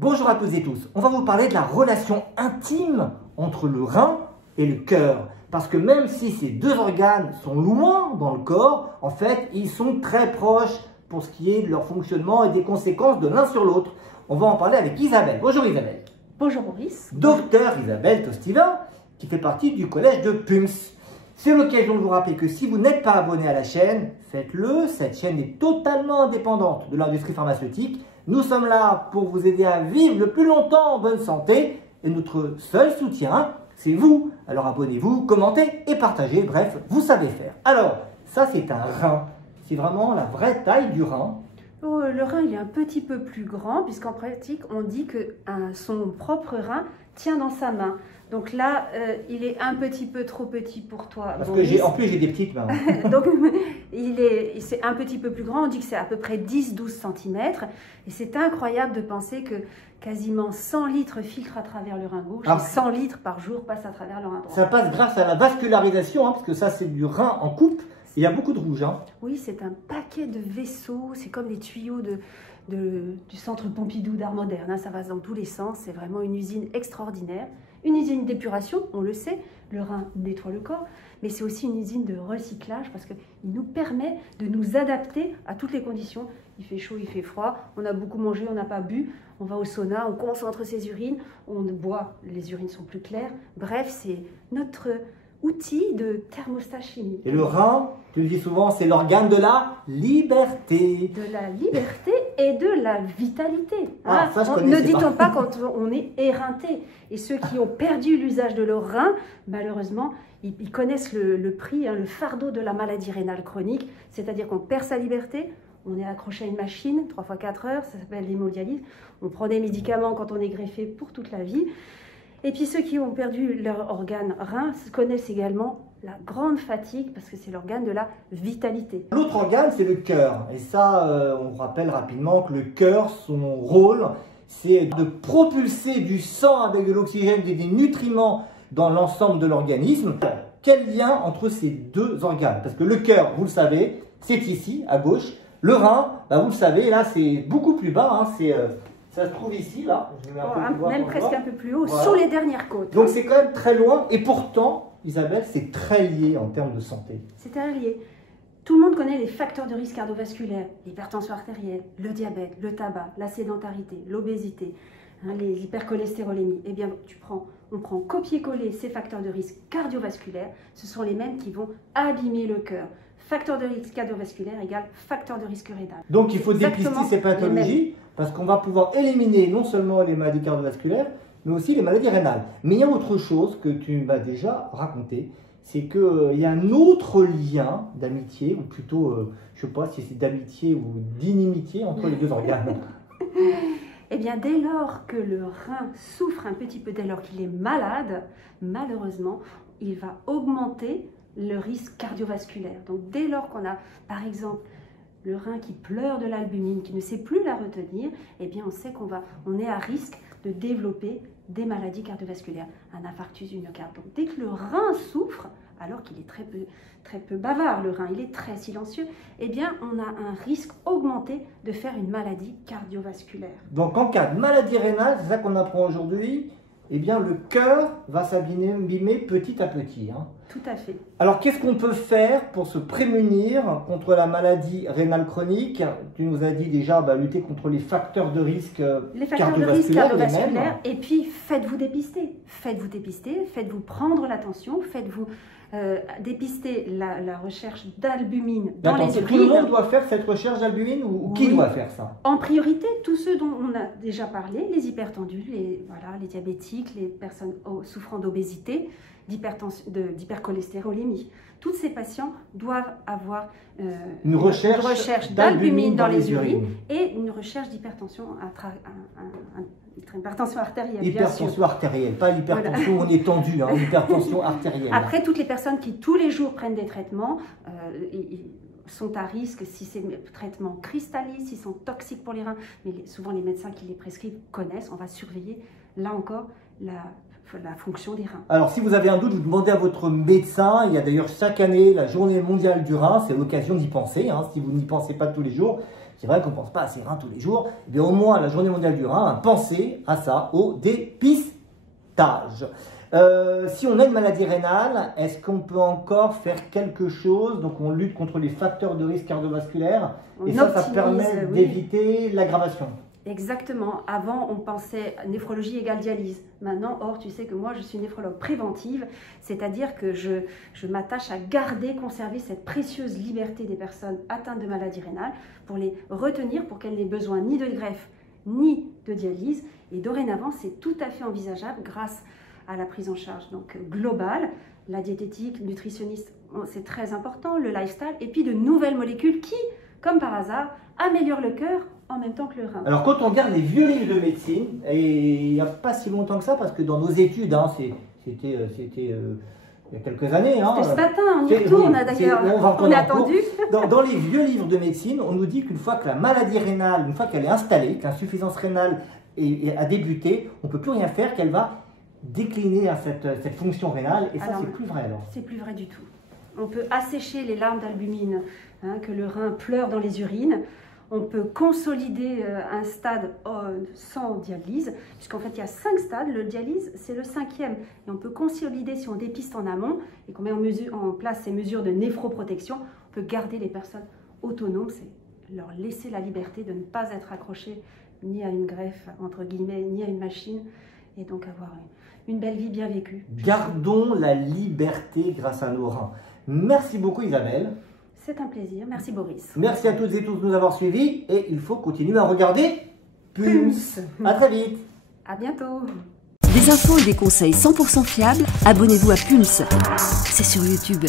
Bonjour à toutes et tous, on va vous parler de la relation intime entre le rein et le cœur. Parce que même si ces deux organes sont loin dans le corps, en fait, ils sont très proches pour ce qui est de leur fonctionnement et des conséquences de l'un sur l'autre. On va en parler avec Isabelle. Bonjour Isabelle. Bonjour Maurice. Docteur Isabelle Tostiva, qui fait partie du collège de PUMS. C'est l'occasion de vous rappeler que si vous n'êtes pas abonné à la chaîne, faites-le. Cette chaîne est totalement indépendante de l'industrie pharmaceutique. Nous sommes là pour vous aider à vivre le plus longtemps en bonne santé. Et notre seul soutien, c'est vous. Alors abonnez-vous, commentez et partagez. Bref, vous savez faire. Alors, ça c'est un rein. C'est vraiment la vraie taille du rein. Le rein, il est un petit peu plus grand, puisqu'en pratique, on dit que son propre rein tient dans sa main. Donc là, il est un petit peu trop petit pour toi. Parce que en plus, j'ai des petites mains. Donc, c'est un petit peu plus grand. On dit que c'est à peu près 10-12 cm. Et c'est incroyable de penser que quasiment 100 litres filtrent à travers le rein gauche et 100 litres par jour passent à travers le rein droit. Ça passe grâce à la vascularisation, parce que ça, c'est du rein en coupe. Il y a beaucoup de rouge. Oui, c'est un paquet de vaisseaux. C'est comme les tuyaux du centre Pompidou d'art moderne. Ça va dans tous les sens. C'est vraiment une usine extraordinaire. Une usine d'épuration, on le sait, le rein nettoie le corps, mais c'est aussi une usine de recyclage parce qu'il nous permet de nous adapter à toutes les conditions. Il fait chaud, il fait froid, on a beaucoup mangé, on n'a pas bu, on va au sauna, on concentre ses urines, on boit, les urines sont plus claires. Bref, c'est notre outil de thermostat chimique. Et le rein, tu le dis souvent, c'est l'organe de la liberté. De la liberté et de la vitalité. Ne dit-on pas quand on est éreinté. Et ceux qui ont perdu l'usage de leur rein, malheureusement, ils connaissent le prix, le fardeau de la maladie rénale chronique. C'est-à-dire qu'on perd sa liberté, on est accroché à une machine 3 fois 4 heures, ça s'appelle l'hémodialyse. On prend des médicaments quand on est greffé pour toute la vie. Et puis ceux qui ont perdu leur organe rein connaissent également la grande fatigue parce que c'est l'organe de la vitalité. L'autre organe, c'est le cœur. Et ça, on rappelle rapidement que le cœur, son rôle, c'est de propulser du sang avec de l'oxygène et des nutriments dans l'ensemble de l'organisme. Quel lien entre ces deux organes? Parce que le cœur, vous le savez, c'est ici, à gauche. Le rein, vous le savez, là, c'est beaucoup plus bas. Ça se trouve ici, là. Même presque un peu plus haut, voilà. Sur les dernières côtes. Donc c'est quand même très loin. Et pourtant, Isabelle, c'est très lié en termes de santé. C'est très lié. Tout le monde connaît les facteurs de risque cardiovasculaire, l'hypertension artérielle, le diabète, le tabac, la sédentarité, l'obésité, l'hypercholestérolémie. Eh bien, on prend copier-coller ces facteurs de risque cardiovasculaire. Ce sont les mêmes qui vont abîmer le cœur. Facteur de risque cardiovasculaire égale facteur de risque rénal. Donc il faut dépister ces pathologies parce qu'on va pouvoir éliminer non seulement les maladies cardiovasculaires, mais aussi les maladies rénales. Mais il y a autre chose que tu m'as déjà raconté, c'est qu'il y a un autre lien d'amitié, ou plutôt, je ne sais pas si c'est d'amitié ou d'inimitié entre les deux organes. Eh bien, dès lors que le rein souffre un petit peu, dès lors qu'il est malade, malheureusement, il va augmenter le risque cardiovasculaire. Donc dès lors qu'on a, par exemple, le rein qui pleure de l'albumine, qui ne sait plus la retenir, eh bien on sait on est à risque de développer des maladies cardiovasculaires, un infarctus du myocarde. Donc dès que le rein souffre, alors qu'il est très peu bavard, le rein, il est très silencieux, eh bien on a un risque augmenté de faire une maladie cardiovasculaire. Donc en cas de maladie rénale, c'est ça qu'on apprend aujourd'hui, eh bien le cœur va s'abîmer petit à petit. Tout à fait. Alors qu'est-ce qu'on peut faire pour se prémunir contre la maladie rénale chronique? Tu nous as dit déjà lutter contre les facteurs de risque cardiovasculaires. Et puis faites-vous dépister. Faites-vous dépister, faites-vous prendre l'attention, faites-vous dépister la recherche d'albumine dans les urines. Tout le monde doit faire cette recherche d'albumine ou qui doit faire ça? En priorité, tous ceux dont on a déjà parlé, les hypertendus, les diabétiques, les personnes souffrant d'obésité, d'hypercholestérolémie. Tous ces patients doivent avoir une recherche d'albumine dans les urines et une recherche d'hypertension artérielle. Hypertension artérielle, pas l'hypertension où on est tendu, l'hypertension artérielle. Après, toutes les personnes qui tous les jours prennent des traitements sont à risque si ces traitements cristallisent, s'ils sont toxiques pour les reins, mais souvent les médecins qui les prescrivent connaissent. On va surveiller, là encore, la fonction des reins. Alors, si vous avez un doute, vous demandez à votre médecin. Il y a d'ailleurs chaque année la journée mondiale du rein. C'est l'occasion d'y penser. Si vous n'y pensez pas tous les jours, C'est vrai qu'on ne pense pas à ses reins tous les jours. Eh bien, au moins, la journée mondiale du rein, pensez à ça, au dépistage. Si on a une maladie rénale, est-ce qu'on peut encore faire quelque chose? Donc, on lutte contre les facteurs de risque cardiovasculaire. Et ça permet d'éviter l'aggravation. Exactement. Avant, on pensait néphrologie égale dialyse. Maintenant, or, tu sais que moi, je suis néphrologue préventive, c'est-à-dire que je m'attache à garder, conserver cette précieuse liberté des personnes atteintes de maladies rénales pour les retenir, pour qu'elles n'aient besoin ni de greffe, ni de dialyse. Et dorénavant, c'est tout à fait envisageable grâce à la prise en charge donc globale, la diététique, nutritionniste, c'est très important, le lifestyle, et puis de nouvelles molécules qui, comme par hasard, améliorent le cœur en même temps que le rein. Alors quand on regarde les vieux livres de médecine, et il n'y a pas si longtemps que ça, parce que dans nos études, hein, c'était il y a quelques années. C'était ce matin, on y retourne d'ailleurs, on a attendu. Dans les vieux livres de médecine, on nous dit qu'une fois que la maladie rénale, une fois qu'elle est installée, que l'insuffisance rénale a débuté, on ne peut plus rien faire, qu'elle va décliner à cette fonction rénale, et ça c'est plus vrai alors. C'est plus vrai du tout. On peut assécher les larmes d'albumine que le rein pleure dans les urines. On peut consolider un stade sans dialyse, puisqu'en fait il y a 5 stades, le dialyse c'est le 5e. Et on peut consolider si on dépiste en amont et qu'on met en place ces mesures de néphroprotection, on peut garder les personnes autonomes, c'est leur laisser la liberté de ne pas être accrochées ni à une greffe, entre guillemets, ni à une machine, et donc avoir une belle vie bien vécue. Gardons la liberté grâce à nos reins. Merci beaucoup Isabelle. C'est un plaisir. Merci Boris. Merci à toutes et tous de nous avoir suivis et il faut continuer à regarder PUMS. À très vite. À bientôt. Des infos et des conseils 100% fiables, abonnez-vous à PUMS. C'est sur YouTube.